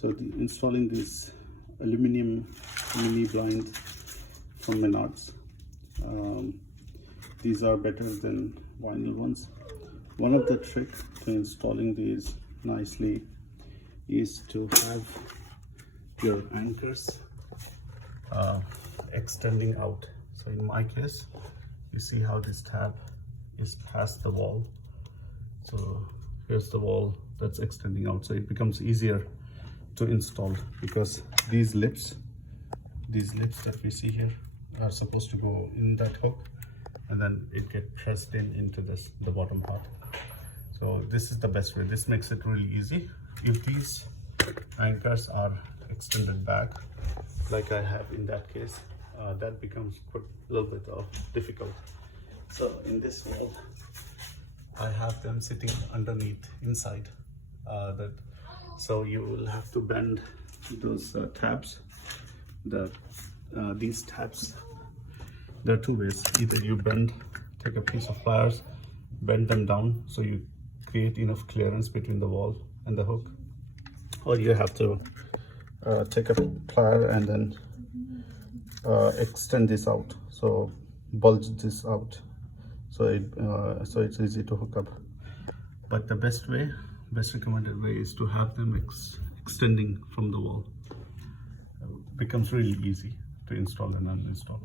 So installing this aluminum mini blind from Menards. These are better than vinyl ones. One of the tricks to installing these nicely is to have your anchors extending out. So in my case, you see how this tab is past the wall. So here's the wall that's extending out, so it becomes easier to install because these lips that we see here are supposed to go in that hook, and then it gets pressed into the bottom part. So this is the best way. This makes it really easy. If these anchors are extended back like I have in that case, that becomes a little bit difficult. So in this wall I have them sitting underneath inside that, so you will have to bend those tabs. These tabs, there are two ways. Either you take a piece of pliers, bend them down so you create enough clearance between the wall and the hook, or you have to take a plier and then extend this out, so bulge this out, so it's easy to hook up. But the best recommended way is to have them extending from the wall. It becomes really easy to install and uninstall.